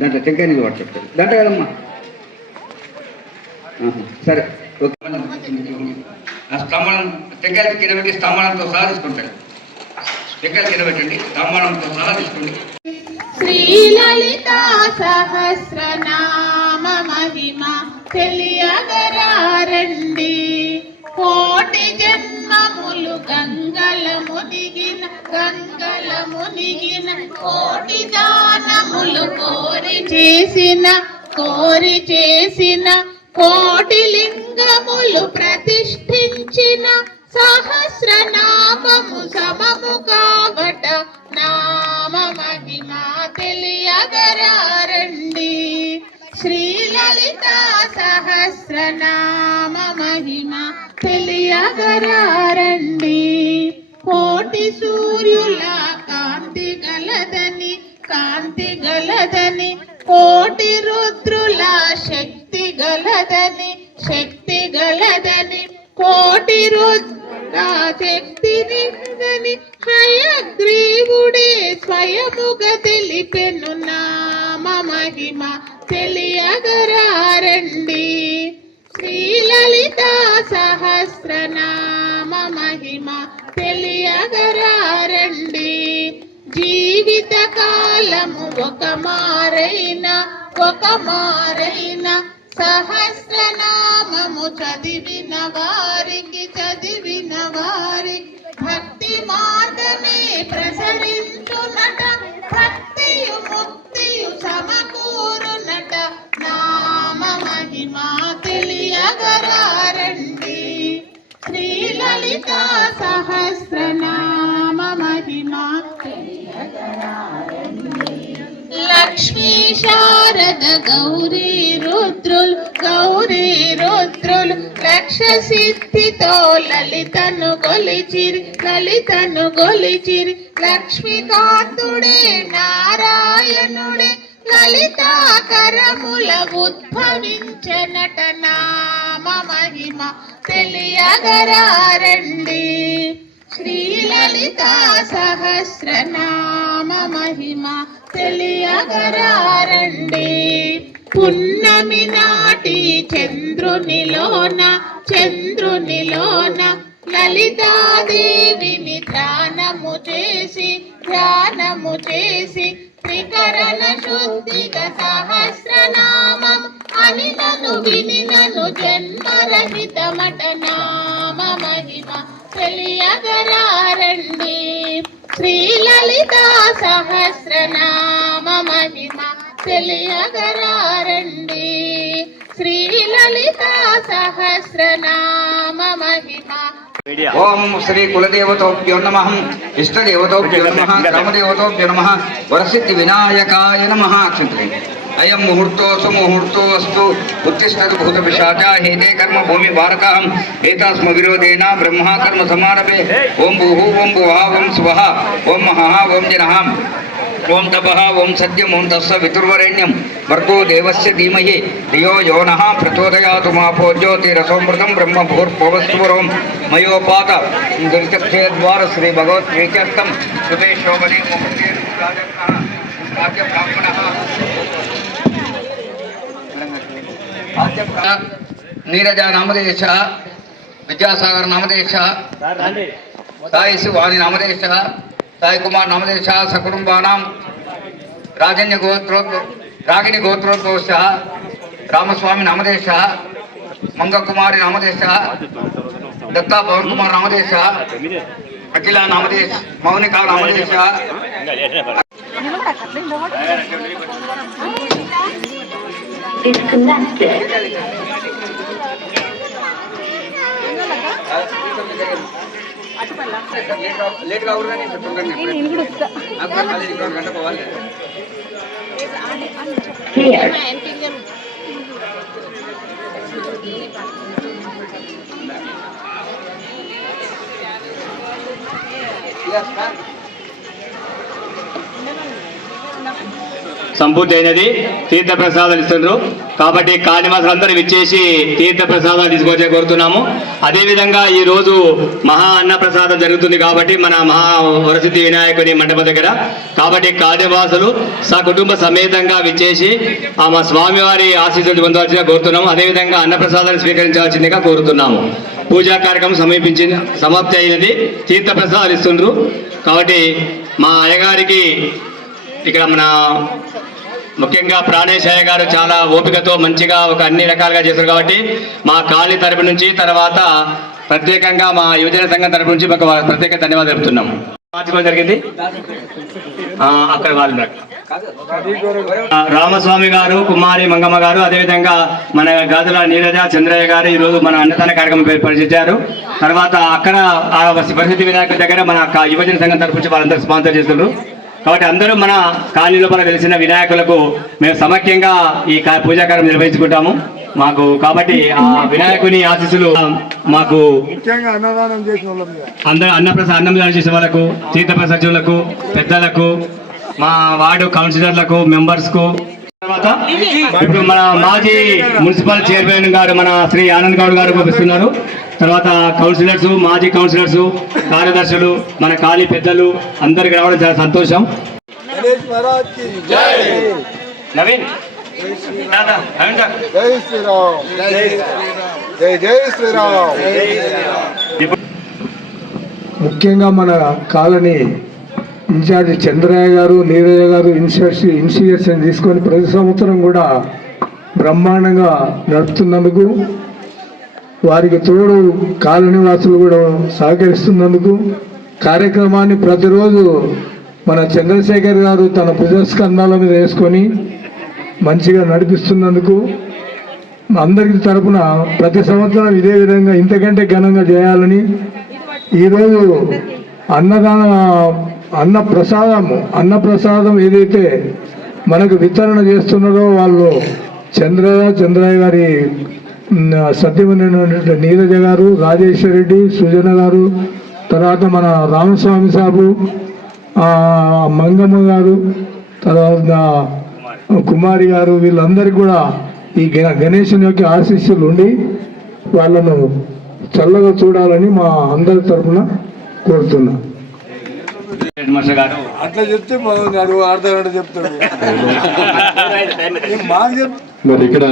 దాంట్లో టెంకాయ నీళ్ళు పట్టుకుంటారు దాంట్లో కదమ్మా. సరే ఓకే. ఆ స్తంభనం టెంకాయలు కింద పెట్టి స్తంభనంతో సహా తీసుకుంటారు. టెంకాయలు కింద పెట్టండి, స్తంభనంతో సహా తీసుకోండి. శ్రీలలిత సహస్రనామ మహిమ తెలియగరారండి. కోటి జన్మములు గంగల మునిగిన కోటి దానములు కోరి చేసిన కోటి లింగములు ప్రతిష్ఠించిన సహస్రనామము సమము కావట నామ మహిమ తెలియగరారండి. శ్రీలలిత సహస్రనామ మహిమ తెలియగరారండి. కోటి సూర్యుల కాంతి గలదని కోటి రుద్రుల శక్తి గలదని కోటి రుద్ర శక్తిని హయగ్రీవుడే స్వయముగా తెలిపెను నామ మహిమ తెలియగరారండి. శ్రీలలిత సహస్రనామ మహిమ తెలియగరారండి. జీవిత కాలము ఒక మారైన సహస్రనామము చదివిన వారికి భక్తి మార్గమే ప్రసరించునట. భక్తియు ముక్తియు సమకూరునట నామ మహిమ తెలియగరారండి. శ్రీలలిత సహస్రనామ మహిమ లక్ష్మీ శారద గౌరీ రుద్రులు లక్ష సిద్ధితో లలితను గొలిచిరి. లక్ష్మీకాంతుడే నారాయణుడే లలితాకరముల ఉద్భవించనట నామ మహిమ తెలియగరారండి. శ్రీలలిత సహస్రనామ మహిమ తెలియగరారండి. పున్నమి నాటి చంద్రునిలోన లలితాదేవిని ధ్యానము చేసి త్రికరణ శుద్ధిగా సహస్రనామం అని వినినను జన్మరహితమట నామ మహిమ తెలియగరారండి. శ్రీలలిత సహస్రనామ మహిమ తెలియగరారండి. శ్రీలలిత సహస్రనామ మహిమ. ఓం శ్రీ కులదేవతోభ్యో నమః, ఇష్టదేవతోభ్యో నమః, గ్రామదేవతోభ్యో నమః, వరసిద్ధి వినాయకాయ నమః. అక్షంతలే అయం ముహూర్తో సుముహూర్తో అస్తు. ఉత్తిష్టతు భూత పిశాచా హేతే కర్మ భూమి భారకాహం ఏతాస్మ విరోధేన బ్రహ్మ కర్మ సమారభే. ఓం భూః ఓం భువః ఓం స్వః ఓం మహః ఓం జనః ఓం తపః ఓం సత్యం ఓం తస్స వితుర్వరేణ్యం భర్గో దేవస్య ధీమహి ధియో యో నః ప్రచోదయాతు మా జ్యోతిరసోమృతం బ్రహ్మ భూర్భువస్సువరోం మయోపాత దురితక్షేద్వార శ్రీ భగవత్ ప్రీత్యర్థం సుతే శోభనే నీరజ నామదేశ, విద్యాసాగర్ నామదేశ, సాయి శివాని నామదేశ, సాయి కుమార్ నామదేశ, సకుటుంబానాం రాగిణి గోత్రోద్భవశ, రామస్వామి నామదేశ, మంగకుమారి నామదేశ, దత్తా పవన్ కుమార్ నామదేశ, అఖిల నామదేశ, మౌనిక నామదేశ. లేట్ కాకూడదు అని చెప్తుంటాను. గంట పోవాలి. సంపూర్తి అయినది. తీర్థ ప్రసాదాలు ఇస్తున్నారు కాబట్టి కాళీవాసులందరూ విచ్చేసి తీర్థ ప్రసాదాలు తీసుకొచ్చే కోరుతున్నాము. అదేవిధంగా ఈ రోజు మహా అన్న ప్రసాదం జరుగుతుంది కాబట్టి మన మహా వరసిద్ధి వినాయకుని మండపం దగ్గర కాబట్టి కాళీవాసులు సకుటుంబ సమేతంగా విచ్చేసి మా స్వామివారి ఆశీస్సులు పొందవలసిందిగా కోరుతున్నాము. అదేవిధంగా అన్న ప్రసాదాన్ని స్వీకరించవలసిందిగా కోరుతున్నాము. పూజా కార్యక్రమం సమాప్తి అయినది. తీర్థ ప్రసాదాలు ఇస్తుండ్రు కాబట్టి మా అయ్యగారికి ఇక్కడ మన ముఖ్యంగా ప్రాణేశయ్య గారు చాలా ఓపికతో మంచిగా అన్ని రకాలుగా చేశారు కాబట్టి మా కాళీ తరపు నుంచి తర్వాత ప్రత్యేకంగా మా యువజన సంఘం తరపు నుంచి ఒక ప్రత్యేక ధన్యవాదాలు తెలుపుతున్నాము. మార్చుకోవడం జరిగింది. అక్కడ వాళ్ళు రామస్వామి గారు, కుమారి మంగమ్మ గారు, అదేవిధంగా మన గాజుల నీరజ చంద్రయ్య గారు ఈరోజు మన అన్నదాన కార్యక్రమం పరిచయించారు. తర్వాత అక్కడ ఆ పరిస్థితి వినాయకుడి దగ్గర మన యువజన సంఘం తరపు నుంచి వాళ్ళందరూ స్పాన్సర్ చేస్తున్నారు కాబట్టి అందరూ మన కాలనీ లోపల తెలిసిన వినాయకులకు మేము సమైక్యంగా ఈ పూజా కార్యక్రమం నిర్వహించుకుంటాము. మాకు కాబట్టి ఆ వినాయకుని ఆశీస్సులు మాకు అందరూ అన్నదానం చేసే వాళ్ళకు, తీర్థప్రసాదులకు, పెద్దలకు, మా వార్డు కౌన్సిలర్లకు, మెంబర్స్కు, తర్వాత ఇప్పుడు మన మాజీ మున్సిపల్ చైర్మన్ గారు మన శ్రీ ఆనంద్ గౌడ్ గారు పంపిస్తున్నారు. తర్వాత కౌన్సిలర్స్, మాజీ కౌన్సిలర్స్, కార్యదర్శులు, మన కాళీ పెద్దలు అందరికి రావడం చాలా సంతోషం. నవీన్ ముఖ్యంగా మన కాలనీ ఇన్ఛార్జి చంద్రయ్య గారు, నీరయ్య గారు ఇనిషియేషన్ తీసుకొని ప్రతి సంవత్సరం కూడా బ్రహ్మాండంగా నడుపుతున్నందుకు, వారికి తోడు కాలనీ వాసులు కూడా సహకరిస్తున్నందుకు, కార్యక్రమాన్ని ప్రతిరోజు మన చంద్రశేఖర్ గారు తన భుజస్కంధాల మీద వేసుకొని మంచిగా నడిపిస్తున్నందుకు అందరి తరపున ప్రతి సంవత్సరం ఇదే విధంగా ఇంతకంటే ఘనంగా చేయాలని ఈరోజు అన్నప్రసాదం ఏదైతే మనకు వితరణ చేస్తున్నారో వాళ్ళు చంద్రయ్య గారి సత్యమైనటువంటి నీరజ గారు, రాజేశ్వర రెడ్డి, సుజన గారు, తర్వాత మన రామస్వామి సాబు, మంగమ్మ గారు, తర్వాత కుమారి గారు, వీళ్ళందరికీ కూడా ఈ గణేశుని యొక్క ఆశీస్సులు ఉండి వాళ్ళను చల్లగా చూడాలని మా అందరి తరఫున కోరుతున్నా. అట్లా చెప్తే అర్థం చెప్తాడు. మరి ఇక్కడ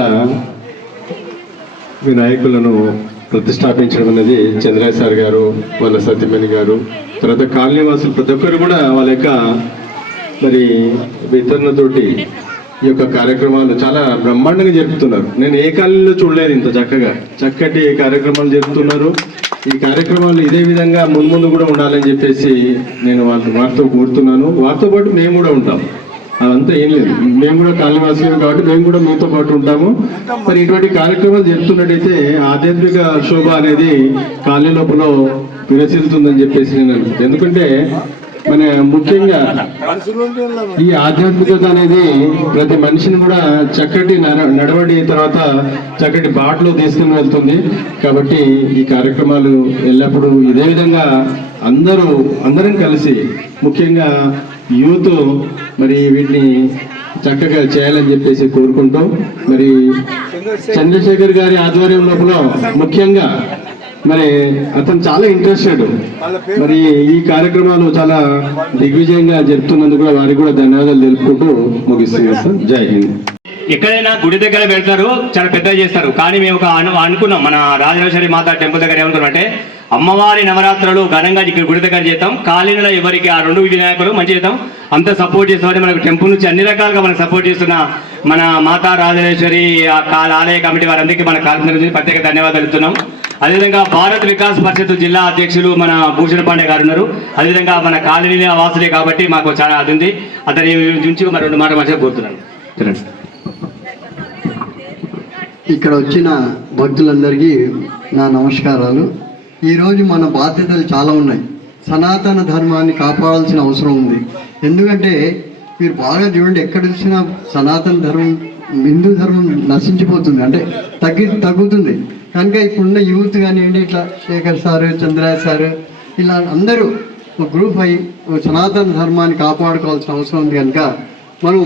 వినాయకులను ప్రతిష్టాపించడం అనేది చంద్రయ్య సార్ గారు, వాళ్ళ సత్యమణి గారు, తర్వాత కాలనీవాసులు ప్రతి ఒక్కరు కూడా వాళ్ళ యొక్క మరి వితరణతోటి ఈ యొక్క కార్యక్రమాలు చాలా బ్రహ్మాండంగా జరుపుతున్నారు. నేను ఏ కాలనీలో చూడలేదు ఇంత చక్కటి కార్యక్రమాలు జరుపుతున్నారు. ఈ కార్యక్రమాలు ఇదే విధంగా ముందు కూడా ఉండాలని చెప్పేసి నేను వారితో కోరుతున్నాను. వారితో పాటు మేము కూడా ఉంటాం. అదంతా ఏం లేదు, మేము కూడా కాలనీవాసులు కాబట్టి మేము కూడా మీతో పాటు ఉంటాము. మరి ఇటువంటి కార్యక్రమాలు జరుపుతున్నట్టయితే ఆధ్యాత్మిక శోభ అనేది కాలనీ లోపల విరసిల్లుతుందని చెప్పేసి నేను అనుకుంటాను. ఎందుకంటే మన ముఖ్యంగా ఈ ఆధ్యాత్మికత అనేది ప్రతి మనిషిని కూడా చక్కటి నడవడి తర్వాత చక్కటి బాటలో తీసుకుని వెళ్తుంది. కాబట్టి ఈ కార్యక్రమాలు ఎల్లప్పుడూ ఇదే విధంగా అందరం కలిసి ముఖ్యంగా యూత్ మరి వీటిని చక్కగా చేయాలని చెప్పేసి కోరుకుంటూ మరి చంద్రశేఖర్ గారి ఆధ్వర్యం లోపల ముఖ్యంగా మరి అతను చాలా ఇంట్రెస్టెడ్. మరి ఈ కార్యక్రమాలు చాలా దిగ్విజయంగా జరుపుతున్నందుకు కూడా వారికి కూడా ధన్యవాదాలు తెలుపుకుంటూ ముగిస్తున్నాం సార్. జై హింద్. ఎక్కడైనా గుడి దగ్గర పెడతారు, చాలా పెద్దగా చేస్తారు. కానీ మేము అనుకున్నాం మన రాజరాజేశ్వరి మాత టెంపుల్ దగ్గర ఏమనుకున్నాం అంటే అమ్మవారి నవరాత్రులు ఘనంగా ఇక్కడ గుడి దగ్గర చేద్దాం, కాలనీలో ఎవరికి ఆ 2 వినాయకులు మంచి చేద్దాం, అంతా సపోర్ట్ చేస్తామని మనకు టెంపుల్ నుంచి అన్ని రకాలుగా మనకు సపోర్ట్ చేస్తున్న మన మాతా రాజరాజేశ్వరి ఆలయ కమిటీ వారందరికీ మన కాలనీ నుంచి ప్రత్యేక ధన్యవాదాలు ఇస్తున్నాం. అదేవిధంగా భారత్ వికాస్ పరిషత్ జిల్లా అధ్యక్షులు మన భూషణ పాండే గారు ఉన్నారు. అదేవిధంగా మన కాలనీ వాసులే కాబట్టి మాకు చాలా అది ఉంది. అతని నుంచి మరి 2 మాటలు మంచిగా కోరుతున్నాను. ఇక్కడ వచ్చిన భక్తులందరికీ నా నమస్కారాలు. ఈరోజు మన బాధ్యతలు చాలా ఉన్నాయి. సనాతన ధర్మాన్ని కాపాడాల్సిన అవసరం ఉంది. ఎందుకంటే మీరు బాగా చూడండి, ఎక్కడ చూసినా సనాతన ధర్మం, హిందూ ధర్మం నశించిపోతుంది, అంటే తగ్గుతుంది. కనుక ఇప్పుడున్న యూత్ కానివ్వండి, ఇట్లా శేఖర్ సారు, చంద్రయ్య సారు, ఇలా అందరూ గ్రూప్ అయి సనాతన ధర్మాన్ని కాపాడుకోవాల్సిన అవసరం ఉంది. కనుక మనం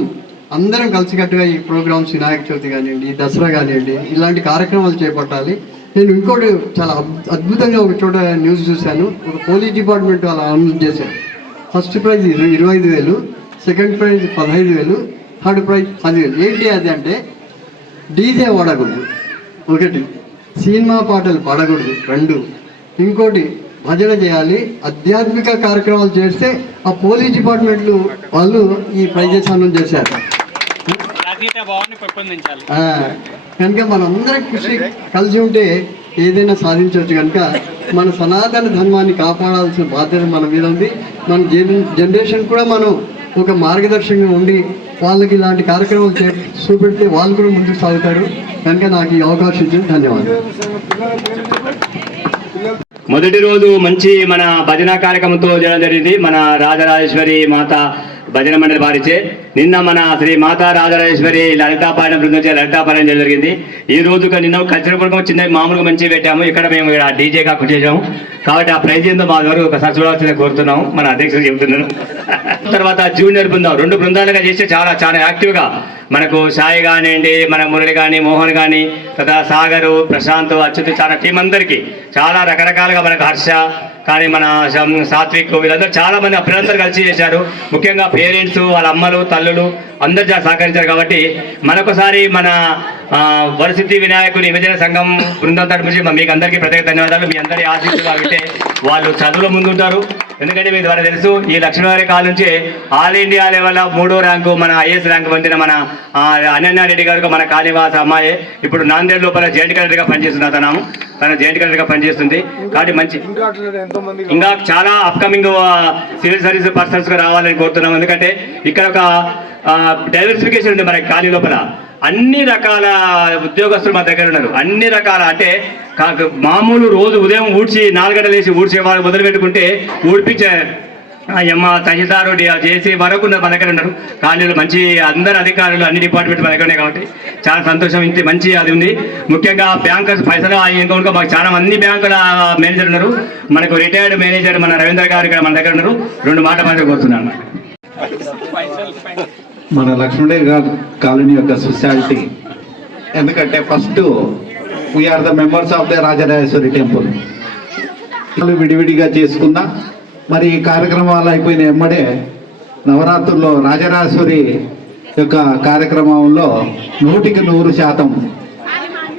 అందరం కలిసికట్టుగా ఈ ప్రోగ్రామ్స్ వినాయక చవితి కానివ్వండి, దసరా కానివ్వండి, ఇలాంటి కార్యక్రమాలు చేపట్టాలి. నేను ఇంకోటి చాలా అద్భుతంగా ఒక చోట న్యూస్ చూశాను. ఒక పోలీస్ డిపార్ట్మెంట్ వాళ్ళు అనౌన్స్ చేశారు. First prize 25,000, second prize 15,000, third prize 10,000. ఏంటి అది అంటే డీజే వాడకూడదు ఒకటి, సినిమా పాటలు పాడకూడదు 2, ఇంకోటి భజన చేయాలి. ఆధ్యాత్మిక కార్యక్రమాలు చేస్తే ఆ పోలీస్ డిపార్ట్మెంట్లు వాళ్ళు ఈ ప్రైజెస్ అనౌన్స్ చేశారు. కనుక మనందరం కృషి కలిసి ఉంటే ఏదైనా సాధించవచ్చు. కనుక మన సనాతన ధర్మాన్ని కాపాడాల్సిన బాధ్యత మన మీద ఉంది. మన జనరేషన్ కూడా మనం ఒక మార్గదర్శకంగా ఉండి వాళ్ళకి ఇలాంటి కార్యక్రమాలు చూపెడితే వాళ్ళు కూడా ముందుకు సాగుతారు. కనుక నాకు ఈ అవకాశం ఇచ్చింది ధన్యవాదాలు. మొదటి రోజు మంచి మన భజన కార్యక్రమంతో చేయడం జరిగింది. మన రాజరాజేశ్వరి మాత భజన మండలి వారిచే నిన్న మన శ్రీ మాతా రాజరాజేశ్వరి లలితాపాలన బృందం లలితాపాలన చేయడం జరిగింది. ఈ రోజు నిన్న కల్చరల్ ప్రోగ్రామ్ చిన్న మామూలుగా మంచిగా పెట్టాము. ఇక్కడ మేము డీజే కాకుండా చేసాము కాబట్టి ఆ ప్రైజ్ ఏందో మా వరకు ఒకసారి చూడాల్సిందే కోరుతున్నాము. మన అధ్యక్షుడు చెబుతున్నాను. తర్వాత జూనియర్ బృందం 2 బృందాలుగా చేస్తే చాలా యాక్టివ్గా మనకు సాయి కానివ్వండి, మన మురళి కానీ, మోహన్ కానీ, తర్వాత సాగరు, ప్రశాంత్, అచ్యుత్, చాలా టీం అందరికీ చాలా రకరకాలుగా మనకు హర్ష కానీ మన సాత్విక్ వీళ్ళందరూ చాలా మంది అప్పులందరూ కలిసి చేశారు. ముఖ్యంగా పేరెంట్స్, వాళ్ళ అమ్మలు, తల్లులు అందరూ సహకరించారు. కాబట్టి మనొకసారి మన వరసిద్ధి వినాయకుని విభజన సంఘం బృందం తరపు నుంచి మీకు అందరికీ ప్రత్యేక ధన్యవాదాలు. మీ అందరి ఆశీస్సులు అయితే వాళ్ళు చదువులో ముందుంటారు. ఎందుకంటే మీ ద్వారా తెలుసు ఈ లక్ష్మీవారి కాల నుంచి ఆల్ ఇండియా లెవెల్ 3వ ర్యాంకు మన ఐఏఎస్ ర్యాంకు పొందిన మన అనన్యారెడ్డి గారు మన కాళీవాస అమ్మాయి ఇప్పుడు నాందేడ్ లోపల జాయింట్ కలెక్టర్గా పనిచేస్తున్నారు. తన జాయింట్ కలెక్టర్గా పనిచేస్తుంది. కాబట్టి మంచి ఇంకా చాలా అప్కమింగ్ సివిల్ సర్వీస్ పర్సన్స్ గా రావాలని కోరుతున్నాం. ఎందుకంటే ఇక్కడ ఒక డైవర్సిఫికేషన్ ఉంది మన కాలనీ లోపల. అన్ని రకాల ఉద్యోగస్తులు మా దగ్గర ఉన్నారు. అన్ని రకాల అంటే మామూలు రోజు ఉదయం 4 గంటలు వేసి ఊడ్చే వాళ్ళు మొదలు పెట్టుకుంటే ఊడిపించే తహసీల్దారు చేసి వరకు మన దగ్గర ఉన్నారు. కాలనీలు మంచి అందరు అధికారులు అన్ని డిపార్ట్మెంట్ మన దగ్గర ఉన్నాయి. కాబట్టి చాలా సంతోషం. ఇంత మంచి అది ఉంది. ముఖ్యంగా బ్యాంకర్స్ పైసలు ఇంకా మాకు చాలా మంది బ్యాంకుల మేనేజర్ ఉన్నారు. మనకు రిటైర్డ్ మేనేజర్ మన రవీంద్ర గారు ఇక్కడ మన దగ్గర ఉన్నారు. 2 మాట పైన కోరుతున్నాను. మన లక్ష్మణ్ గారు కాలనీ యొక్క స్పెషాలిటీ ఎందుకంటే first we are the members of the Rajarajeshwari temple. విడివిడిగా చేసుకున్నా మరి ఈ కార్యక్రమాలు అయిపోయిన ఎమ్మడే నవరాత్రుల్లో రాజరాజేశ్వరి యొక్క కార్యక్రమంలో 100%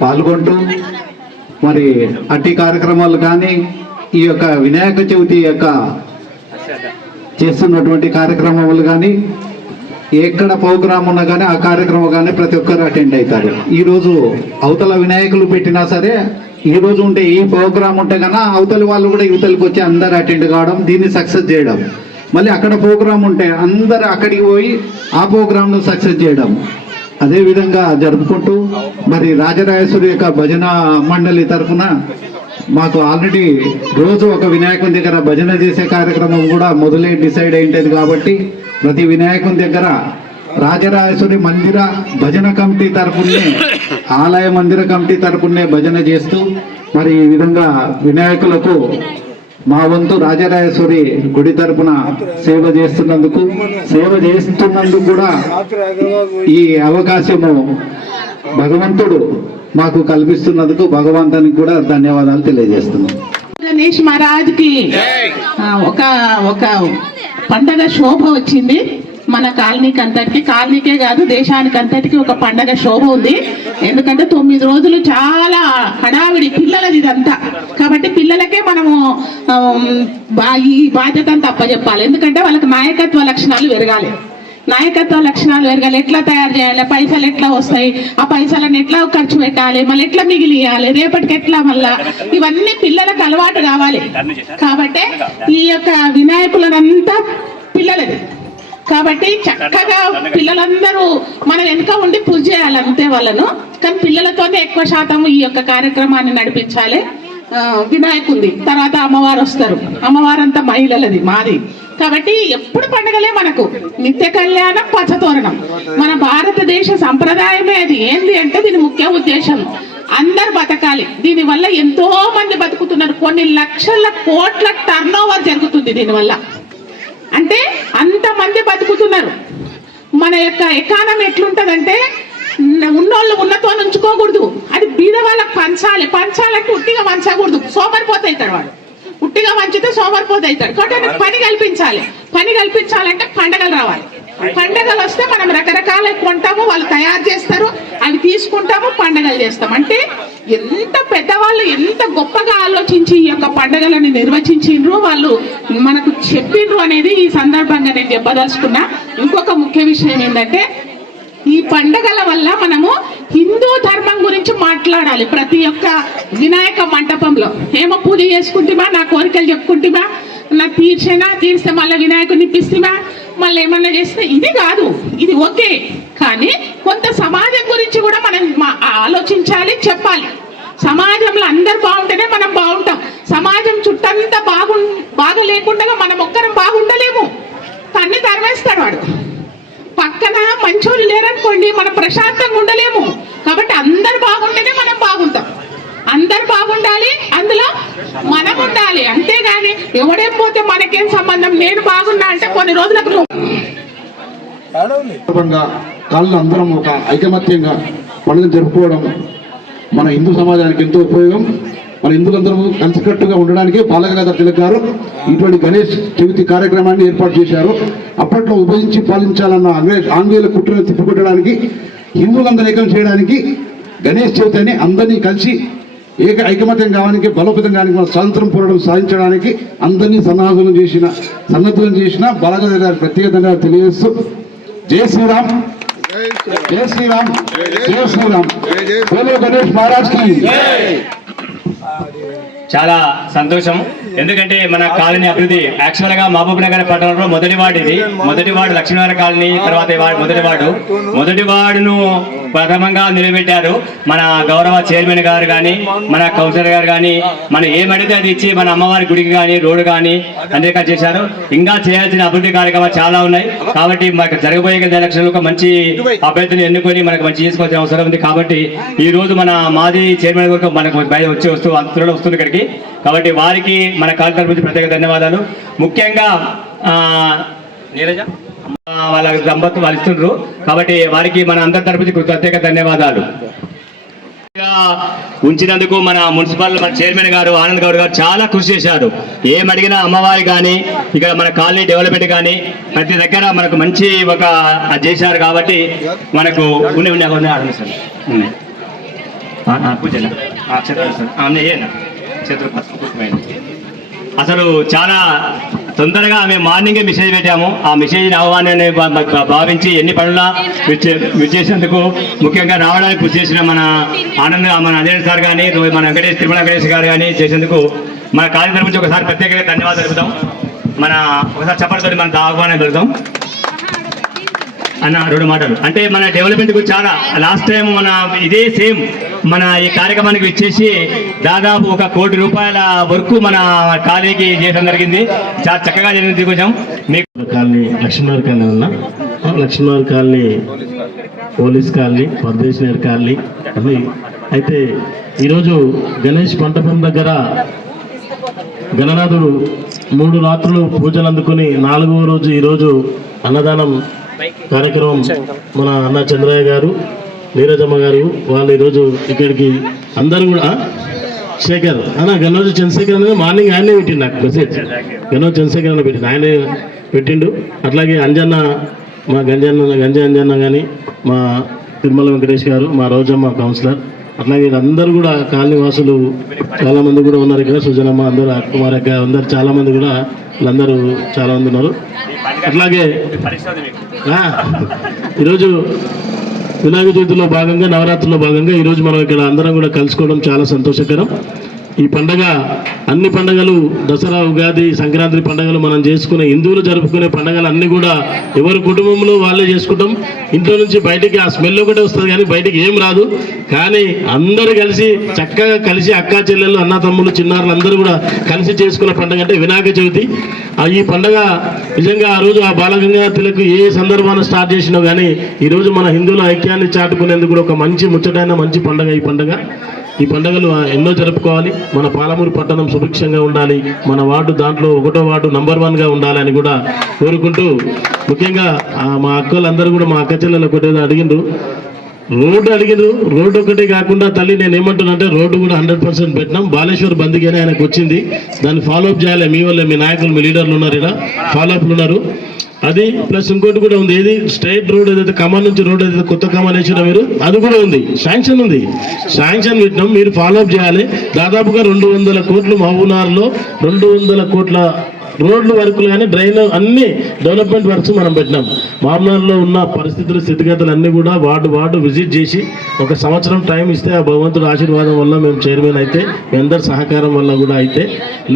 పాల్గొంటూ మరి అట్టి కార్యక్రమాలు కానీ ఈ యొక్క వినాయక చవితి యొక్క చేస్తున్నటువంటి కార్యక్రమాలు కానీ ఎక్కడ ప్రోగ్రామ్ ఉన్నా కానీ ఆ కార్యక్రమం కానీ ప్రతి ఒక్కరు అటెండ్ అవుతారు. ఈరోజు అవతల వినాయకులు పెట్టినా సరే ఈ రోజు ఉంటే ఈ ప్రోగ్రామ్ ఉంటే కన్నా అవతలి వాళ్ళు కూడా యువతలకు వచ్చి అందరు అటెండ్ కావడం, దీన్ని సక్సెస్ చేయడం. మళ్ళీ అక్కడ ప్రోగ్రామ్ ఉంటే అందరు అక్కడికి పోయి ఆ ప్రోగ్రామ్ను సక్సెస్ చేయడం. అదేవిధంగా జరుపుకుంటూ మరి రాజరాజేశ్వరి యొక్క భజన మండలి తరఫున మాకు ఆల్రెడీ రోజు ఒక వినాయకుని దగ్గర భజన చేసే కార్యక్రమం కూడా మొదలై డిసైడ్ అయింటది. కాబట్టి ప్రతి వినాయకుని దగ్గర రాజరాజేశ్వరి మందిర భజన కమిటీ తరపునే, ఆలయ మందిర కమిటీ తరపునే భజన చేస్తూ మరి ఈ విధంగా వినాయకులకు మా వంతు రాజరాజేశ్వరి గుడి తరపున సేవ చేస్తున్నందుకు కూడా ఈ అవకాశము భగవంతుడు మాకు కల్పిస్తున్నందుకు భగవంతునికి కూడా ధన్యవాదాలు తెలియజేస్తున్నాం. గణేష్ మహారాజ్కి ఒక పండగ శోభ వచ్చింది. మన కాలనీకే కాదు దేశానికి అంతటికి ఒక పండగ శోభ ఉంది. ఎందుకంటే 9 రోజులు చాలా హడావిడి పిల్లలది ఇదంతా. కాబట్టి పిల్లలకే మనము ఈ బాధ్యతను తప్పచెప్పాలి. ఎందుకంటే వాళ్ళకి నాయకత్వ లక్షణాలు పెరగాలి. ఎట్లా తయారు చేయాలి, పైసలు ఎట్లా వస్తాయి, ఆ పైసలను ఎట్లా ఖర్చు పెట్టాలి, మళ్ళీ ఎట్లా మిగిలియాలి, రేపటికి ఎట్లా మళ్ళా, ఇవన్నీ పిల్లలకు అలవాటు కావాలి. కాబట్టి ఈ యొక్క వినాయకులనంతా పిల్లలది. కాబట్టి చక్కగా పిల్లలందరూ మనం వెనుక ఉండి పూజ చేయాలి అంతే వాళ్ళను. కానీ పిల్లలతోనే ఎక్కువ శాతం ఈ యొక్క కార్యక్రమాన్ని నడిపించాలి. వినాయకుంది తర్వాత అమ్మవారు వస్తారు. అమ్మవారంతా మహిళలది, మాది. కాబట్టి ఎప్పుడు పండుగలే మనకు. నిత్య కళ్యాణం, పచ్చతోరణం మన భారతదేశ సంప్రదాయమే. అది ఏంది అంటే దీని ముఖ్య ఉద్దేశం అందరు బతకాలి. దీనివల్ల ఎంతో మంది బతుకుతున్నారు. కొన్ని లక్షల కోట్ల టర్న్ ఓవర్ జరుగుతుంది దీనివల్ల. అంటే అంతమంది బతుకుతున్నారు. మన యొక్క ఎకానమీ ఎట్లుంటదంటే ఉన్నోళ్ళు ఉన్నతో ఉంచుకోకూడదు, అది బీద వాళ్ళకి పంచాలంటే ఉట్టిగా పంచకూడదు, సోమరిపోతాయితాడు వాడు. ఉట్టిగా వంచితే సోమరిపోతాయితాడు. కాబట్టి ఆయనకు పని కల్పించాలంటే పండగలు రావాలి. పండగలు వస్తే మనం రకరకాల కొంటాము, వాళ్ళు తయారు చేస్తారు, అవి తీసుకుంటాము, పండగలు చేస్తాం. అంటే ఎంత పెద్దవాళ్ళు ఎంత గొప్పగా ఆలోచించి ఈ యొక్క పండగలని నిర్వచించిండ్రు, వాళ్ళు మనకు చెప్పిండ్రు అనేది ఈ సందర్భంగా నేను చెప్పదలుచుకున్నా. ఇంకొక ముఖ్య విషయం ఏంటంటే ఈ పండగల వల్ల మనము హిందూ ధర్మం గురించి మాట్లాడాలి. ప్రతి ఒక్క వినాయక మంటపంలో ఏమో పూజ చేసుకుంటుమా, నా కోరికలు చెప్పుకుంటుమా, నా తీర్స్తే మళ్ళీ వినాయకుడిని ఇప్పిస్తుమా, మళ్ళీ ఏమన్నా చేస్తే ఇది కాదు, ఇది ఓకే. కానీ కొంత సమాజం గురించి కూడా మనం ఆలోచించాలి, చెప్పాలి. సమాజంలో అందరు బాగుంటేనే మనం బాగుంటాం. సమాజం చుట్టంతా బాగా లేకుండా మనం ఒక్కరం బాగుండలేము. తన్ని తరిమేస్తాడు వాడు. పక్కన మంచోళ్ళు లేరనుకోండి, మనం ప్రశాంతంగా ఉండలేము. కాబట్టి అందరు బాగుంటేనే మనం బాగుంటాం. అందరు బాగుండాలి, అందులో మనం ఉండాలి. అంతేగాని ఎవడేం పోతే మనకేం సంబంధం, నేను బాగున్నా అంటే కొన్ని రోజులకు కాళ్ళు అందరం ఒక ఐకమత్యంగా పండుగ జరుపుకోవడం మన హిందూ సమాజానికి ఎంతో ఉపయోగం. మన హిందువులందరూ కలిసికట్టుగా ఉండడానికి బాలగంగాధర తిలక్ గారు ఇటువంటి గణేష్ చవితి కార్యక్రమాన్ని ఏర్పాటు చేశారు. అప్పట్లో విభజించి పాలించాలన్న ఆంగ్లేయుల కుట్రను తిప్పికొట్టడానికి, హిందువులందరూ ఏకం చేయడానికి గణేష్ చవితి అని అందరినీ కలిసి ఐకమత్యం కావడానికి, బలోపేతం కావడానికి, మన స్వాతంత్రం పోరాటం సాధించడానికి అందరినీ సన్నద్ధులను చేసిన బాలగంగాధర గారి ప్రత్యేక ధన్యవాదాలు తెలియజేస్తూ జై శ్రీరామ్, జై శ్రీరామ్, జై శ్రీరామ్, బోలో గణేష్ మహారాజ్ కి. చాలా సంతోషం. ఎందుకంటే మన కాలనీ అభివృద్ధి యాక్చువల్ గా మహబూబ్ నగర్ పట్టణంలో మొదటి వార్డు లక్ష్మీనగర్ కాలనీ, తర్వాత మొదటి వార్డును ప్రథమంగా నిలబెట్టారు. మన గౌరవ చైర్మన్ గారు కానీ, మన కౌన్సిలర్ గారు కానీ, మనం ఏమడితే అది ఇచ్చి మన అమ్మవారి గుడికి కానీ, రోడ్డు కానీ అనేక చేశారు. ఇంకా చేయాల్సిన అభివృద్ధి కార్యక్రమాలు చాలా ఉన్నాయి. కాబట్టి మనకు జరగబోయే ఎలక్షన్ ఒక మంచి అభ్యర్థిని ఎన్నుకొని మనకు మంచి చేసుకోవాల్సిన అవసరం ఉంది. కాబట్టి ఈ రోజు మన మాజీ చైర్మన్ గారు మనకు త్వరలో వస్తుంది ఇక్కడికి. కాబట్టి వారికి మన కాలేజీ తరఫు నుంచి ప్రత్యేక ధన్యవాదాలు. ముఖ్యంగా నీరజ వాళ్ళ దంపతులు వాళ్ళు ఇస్తుండ్రు, కాబట్టి వారికి మన అందరి తరఫు నుంచి ప్రత్యేక ధన్యవాదాలు ఉంచినందుకు. మన మున్సిపల్ చైర్మన్ గారు ఆనంద్ గౌడ్ గారు చాలా కృషి చేశారు. ఏమడిగినా అమ్మవారి కానీ, ఇక్కడ మన కాలనీ డెవలప్మెంట్ కానీ ప్రతి దగ్గర మనకు మంచి ఒక చేశారు. కాబట్టి మనకు అసలు చాలా తొందరగా మేము మార్నింగే మెసేజ్ పెట్టాము. ఆ మెసేజ్ ఆహ్వానాన్ని భావించి ఎన్ని పనుల చేసేందుకు ముఖ్యంగా రావడానికి కృషి చేసిన మన అజయ్ సార్ కానీ, మన తిరుమల వెంకటేష్ గారు కానీ చేసేందుకు మన కాలేజీ తరఫు నుంచి ఒకసారి ప్రత్యేకంగా ధన్యవాదాలు తెలుపుతాం. ఒకసారి చెప్పడంతో మన ఆహ్వానం పెడతాం అన్న. 2 మాటలు అంటే మన డెవలప్మెంట్ గురించి చాలా లాస్ట్ టైం మన ఇదే సేమ్ మన ఈ కార్యక్రమానికి ఇచ్చేసి దాదాపు 1 కోటి రూపాయల వర్క్ మన కాలనీకి చేయడం జరిగింది. చాలా చక్కగా జరిగింది. కొంచెం మీకు కాలనీ లక్ష్మీనగర్ కాలనీ ఉన్నా, Lakshmi Nagar colony police colony, Pardes Nagar colony అన్ని. అయితే ఈరోజు గణేష్ మంటపం దగ్గర గణనాథుడు 3 రాత్రులు పూజలు అందుకుని 4వ రోజు ఈరోజు అన్నదానం కార్యక్రమం మన అన్న చంద్రయ్య గారు, నీరజమ్మ గారు వాళ్ళు ఈరోజు ఇక్కడికి అందరూ కూడా శేఖర్ గన్నోజు చంద్రశేఖర్ అనేది మార్నింగ్ ఆయనే పెట్టిండు నాకు మెసేజ్. గన్నోజు చంద్రశేఖర్ అని పెట్టిండు, ఆయనే పెట్టిండు. అట్లాగే అంజన్న, మా అంజన్న కానీ, మా తిరుమల వెంకటేష్ గారు, మా రోజమ్మ కౌన్సిలర్, అట్లాగే అందరూ కూడా కాలనీ వాసులు చాలామంది కూడా ఉన్నారు ఇక్కడ. సుజనమ్మ, అందరూ కుమార్ అక్క, అందరు చాలామంది కూడా వీళ్ళందరూ చాలామంది ఉన్నారు. అట్లాగే ఈరోజు వినాయక చవితిలో భాగంగా, నవరాత్రిలో భాగంగా ఈరోజు మనం ఇక్కడ అందరం కూడా కలుసుకోవడం చాలా సంతోషకరం. ఈ పండగ అన్ని పండుగలు, దసరా, ఉగాది, సంక్రాంతి పండుగలు మనం చేసుకునే, హిందువులు జరుపుకునే పండుగలు అన్నీ కూడా ఎవరి కుటుంబంలో వాళ్ళే చేసుకుంటాం. ఇంట్లో నుంచి బయటికి ఆ స్మెల్ ఒకటే వస్తుంది కానీ బయటికి ఏం రాదు. కానీ అందరూ కలిసి చక్కగా కలిసి అక్కా చెల్లెళ్ళు, అన్న తమ్ముళ్ళు, చిన్నారులు అందరూ కూడా కలిసి చేసుకునే పండుగ అంటే వినాయక చవితి. ఈ పండుగ నిజంగా ఆ రోజు ఆ బాలగంగాధర తిలక్ ఏ సందర్భాన్ని స్టార్ట్ చేసినా కానీ ఈరోజు మన హిందువుల ఐక్యాన్ని చాటుకునేందుకు కూడా ఒక మంచి ముచ్చటైన మంచి పండుగ ఈ పండుగ. ఈ పండుగలు ఎన్నో జరుపుకోవాలి. మన పాలమూరు పట్టణం సుభిక్షంగా ఉండాలి, మన వార్డు దాంట్లో 1వ వార్డు నంబర్ 1గా ఉండాలని కూడా కోరుకుంటూ, ముఖ్యంగా మా అక్కలందరూ కూడా మా అక్క చెల్లెలు ఒకటి అడిగిండ్రు, రోడ్డు ఒకటి కాకుండా తల్లి నేను ఏమంటున్నానంటే రోడ్డు కూడా 100% పెట్టినాం. బాలేశ్వర్ బందిగానే ఆయనకు వచ్చింది, దాన్ని ఫాలోఅప్ చేయాలి. మీ వల్ల మీ నాయకులు మీ లీడర్లు ఉన్నారు, ఇలా ఫాలోఅప్లు ఉన్నారు. అది ప్లస్ ఇంకోటి కూడా ఉంది, ఏది స్ట్రైట్ రోడ్ ఏదైతే కమాన్ నుంచి రోడ్ ఏదైతే కొత్త కమాన్ వేసినా మీరు, అది కూడా ఉంది, శాంక్షన్ ఉంది, శాంక్షన్ పెట్టినాం, మీరు ఫాలోఅప్ చేయాలి. దాదాపుగా 200 కోట్లు మహబూబ్నగర్లో 200 కోట్ల రోడ్లు వర్కులు కానీ డ్రైన్ అన్ని డెవలప్మెంట్ వర్క్స్ మనం పెట్టినాం. మహబూబ్నగర్లో ఉన్న పరిస్థితులు స్థితిగతులు అన్నీ కూడా వార్డు విజిట్ చేసి 1 సంవత్సరం టైం ఇస్తే ఆ భగవంతుడి ఆశీర్వాదం వల్ల మేము చైర్మన్ అయితే, మీ అందరి సహకారం వల్ల కూడా అయితే,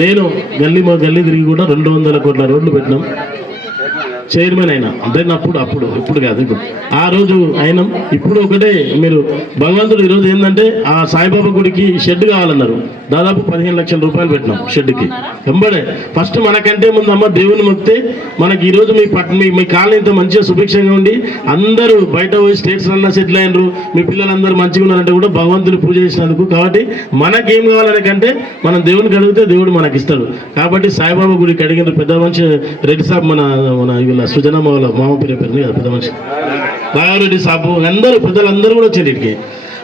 నేను గల్లీ తిరిగి కూడా 200 కోట్ల రోడ్లు పెట్టినాం. చైర్మన్ అయినా అంటే ఇప్పుడు కాదు, ఇప్పుడు ఆ రోజు అయినా. ఇప్పుడు ఒకటే మీరు భగవంతుడు ఈరోజు ఏంటంటే ఆ సాయిబాబా గుడికి షెడ్ కావాలన్నారు, దాదాపు 15 లక్షల రూపాయలు పెట్టినాం షెడ్కి. వెంబడే ఫస్ట్ మనకంటే ముందు అమ్మ దేవుని మొక్కితే మనకి ఈరోజు మీ కాలనీ ఇంత మంచిగా సుభిక్షంగా ఉండి అందరూ బయట పోయి స్టేట్స్ అన్నా సెటిల్ అయినరు, మీ పిల్లలందరూ మంచిగా ఉన్నారంటే కూడా భగవంతుని పూజ చేసినందుకు. కాబట్టి మనకేం కావాలని కంటే మనం దేవునికి అడిగితే దేవుడు మనకి ఇస్తాడు. కాబట్టి సాయిబాబా గుడికి అడిగిన పెద్ద మనిషి రెడ్డి సాబ్ మన సుజనమ్మ వాళ్ళ మామ పేరు కదా పెద్ద మనిషి రాఘవరెడ్డి సాబు, అందరూ పెద్దలందరూ కూడా వచ్చారు ఇక్కడికి.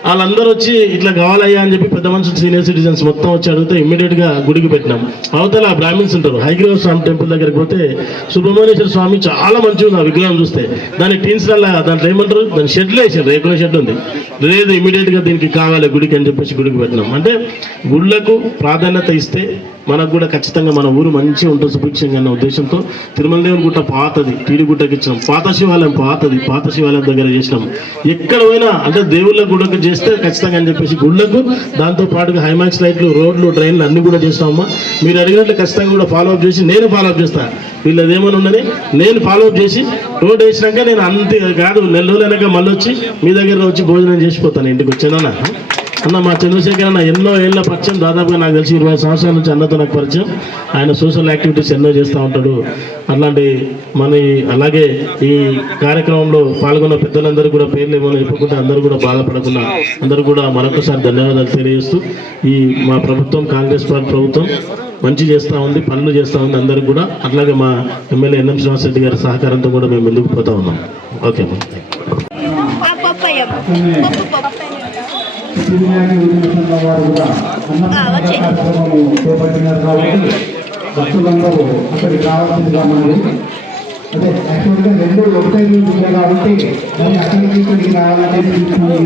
వాళ్ళందరూ వచ్చి ఇట్లా కావాలయ్యా అని చెప్పి పెద్ద మనుషులు సీనియర్ సిటిజన్స్ మొత్తం వచ్చి అడిగితే ఇమ్మీడియట్గా గుడికి పెట్టినాం. అవతల బ్రాహ్మిన్స్ ఉంటారు, హైగ్రీవ స్వామి టెంపుల్ దగ్గరికి పోతే సుబ్రహ్మణ్యేశ్వర స్వామి చాలా మంచిగా ఉంది ఆ విగ్రహం చూస్తే. దాని టీన్స్లలో దాంట్లో ఏమంటారు, దాని షెడ్లో వేసారు, రేకుల షెడ్ ఉంది. లేదు ఇమ్మీడియట్గా దీనికి కావాలి గుడికి అని చెప్పేసి గుడికి పెట్టినాం. అంటే గుళ్ళకు ప్రాధాన్యత ఇస్తే మనకు కూడా ఖచ్చితంగా మన ఊరు మంచిగా ఉంటుంది సుభిక్షంగా అన్న ఉద్దేశంతో తిరుమల దేవుని గుట్ట పాతది, టీడీ గుట్టకి ఇచ్చినాం. పాత శివాలయం పాత శివాలయం దగ్గర చేసినాం. ఎక్కడ పోయినా అంటే దేవుళ్ళ గుడకు చేస్తే ఖచ్చితంగా అని చెప్పేసి గుళ్ళకు దాంతో పాటుగా హైమాక్స్ లైట్లు, రోడ్లు, ట్రైన్లు అన్ని కూడా చేస్తామమ్మా. మీరు అడిగినట్లు ఖచ్చితంగా కూడా ఫాలోఅప్ చేసి నేను ఫాలోఅప్ చేస్తాను. వీళ్ళది ఏమైనా ఉన్నది నేను ఫాలోఅప్ చేసి రోడ్ వేసినాక నేను అంతే కాదు, 4 రోజులు వెనక మళ్ళీ వచ్చి మీ దగ్గర వచ్చి భోజనం చేసిపోతాను ఇంటికి వచ్చానా అన్న. మా చంద్రశేఖర్ అన్న ఎన్నో ఏళ్ల పరిచయం, దాదాపుగా నాకు తెలిసి 20 సంవత్సరాల నుంచి అన్నతో నాకు పరిచయం. ఆయన సోషల్ యాక్టివిటీస్ ఎన్నో చేస్తూ ఉంటాడు. అట్లాంటి అలాగే ఈ కార్యక్రమంలో పాల్గొన్న పెద్దలందరూ కూడా పేర్లు ఏమైనా చెప్పకుండా అందరూ కూడా బాధపడకుండా అందరూ కూడా మరొకసారి ధన్యవాదాలు తెలియజేస్తూ, ఈ మా ప్రభుత్వం కాంగ్రెస్ పార్టీ ప్రభుత్వం మంచి చేస్తూ ఉంది, పనులు చేస్తూ ఉంది అందరూ కూడా. అట్లాగే మా ఎమ్మెల్యే ఎన్ఎం శ్రీనివాస్ రెడ్డి గారి సహకారంతో కూడా మేము ముందుకు పోతా ఉన్నాం. ఓకే వారు కూడా అన్న కార్యక్రమము చేపట్టినారు కాబట్టి భక్తులందరూ అక్కడికి రావాల్సిందిగా మనది. అదే యాక్చువల్గా 2 ఒకటే రోజులు కాబట్టి అక్కడికి ఇక్కడికి రావాలని తీసుకున్నారు.